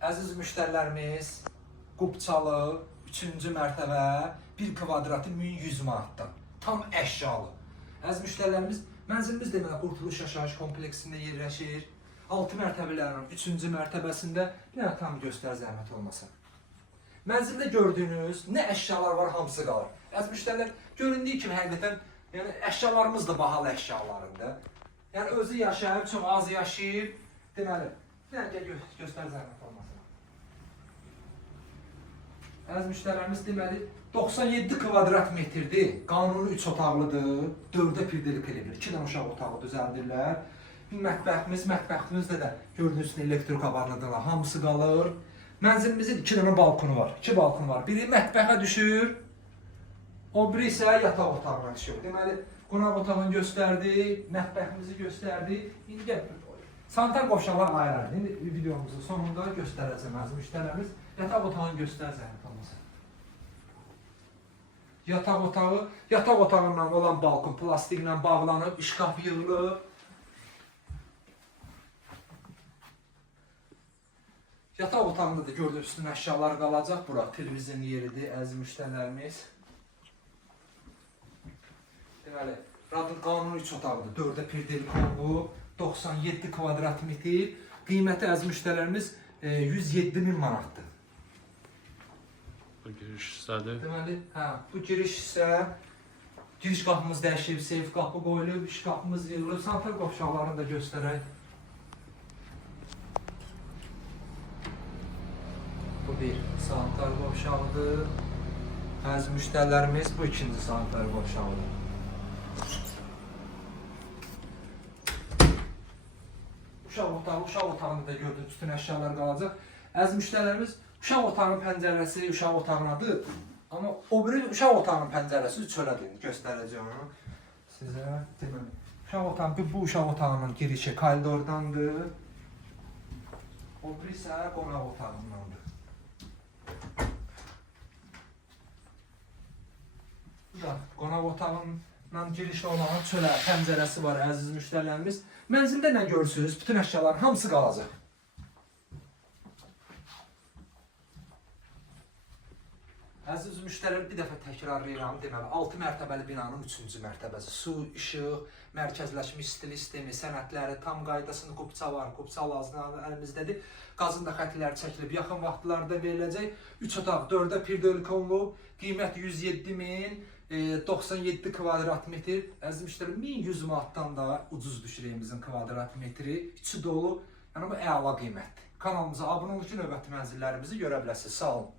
Əziz müştərilərimiz, Qubçalı 3-cü mərtəbə 1 kvadratı 1100 manatdan. Tam əşyalı. Əziz müştərilərimiz, mənzilimiz deməli Qurtuluş Yaşayış kompleksində yerləşir. 6 mərtəbələrin 3-cü mərtəbəsində bir dənə tam göstər zəhmət olmasa. Mənzildə gördüyünüz nə əşyalar var, hamısı qalır. Əziz müştərilər, göründüyü kimi həqiqətən yəni əşyalarımız da bahalı əşyalarında. Yəni özü yaşayıb, çox az yaşayıb. Deməli, bir dənə göstər zəhmət olmasa. Əziz müştərilərimiz, deməli 97 kvadrat metrdir. Qanuni 3 otaqlıdır. 4-ə pirdelik edilir. 2 dənə uşaq otağı düzəldirlər. Bir mətbəximizdə də gördüyünüz kimi elektrik avarlardan hamısı qalır. Mənzilimizin 2 dənə balkonu var. 2 balkon var. Biri mətbəxə düşür. O biri isə yataq otağına düşür. Deməli, qonaq otağını göstərdi, mətbəximizi göstərdi. İndi gəl, sanitar qovşaqlar ayrılır. İndi videomuzun sonunda göstərəcəm əziz müştərilərimiz. Yataq otağını göstər zəhmət olmasa. Yataq otağından olan balkon plastiklə bağlanıb, işkaf yığılıb. Yataq otağında da gördüyünüz üstün əşyalar qalacaq. Bura televizyon yeridir, əziz müştərilərimiz. Deməli, qanuni 3 otaqdır. 4-ə pirdelik olub, 97 kvadrat metr. Qiyməti əziz müştərilərimiz 107.000 manatdır. Bu giriş hissədir. Deməli, bu giriş isə giriş qapımız dəyişib, seyf qapı qoyulub, iş qapımız yığılıb. Sanitar qovşaqlarını da göstərək. Bu bir sanitar qovşağıdır. Əziz müştərilərimiz, bu ikinci sanitar qovşağıdır. Uşaq otağında da gördüyünüz bütün əşyalar qalacaq. Əziz müştərilərimiz, uşaq otağının pəncərəsi uşaq otağınadır. Amma o biri uşaq otağının pəncərəsi çölədir. Göstərəcəm onu sizə. Deməli, bu uşaq otağının girişi koridordandır. O biri isə qonaq otağındandır. Bu da qonaq otağından girişi olan çölə pəncərəsi var əziz müştərilərimiz. Mənzildə nə görürsünüz? Bütün əşyaların hamısı qalacaq. Əziz müştərilər, bir dəfə təkrarlayıram. Deməli, 6 mərtəbəli binanın 3-cü mərtəbəsi. Su, işıq, mərkəzləşmiş stil sistemi, sənədləri, tam qaydasında Qubça var. Qubça lazım əlimizdədir. Qazın da xətləri çəkilib. Yaxın vaxtlarda veriləcək. 3 otaq 4-ə pirdelik olunub. Qiymət 107.000. 97 kvadrat metr. Əziz müştərilər, 1100 manatdan da ucuz düşür evimizin kvadrat metri. İçi dolu. Yəni bu əla qiymətdir. Kanalımıza abunə olun ki, növbəti mənzillərimizi görə biləsiniz. Sağ olun.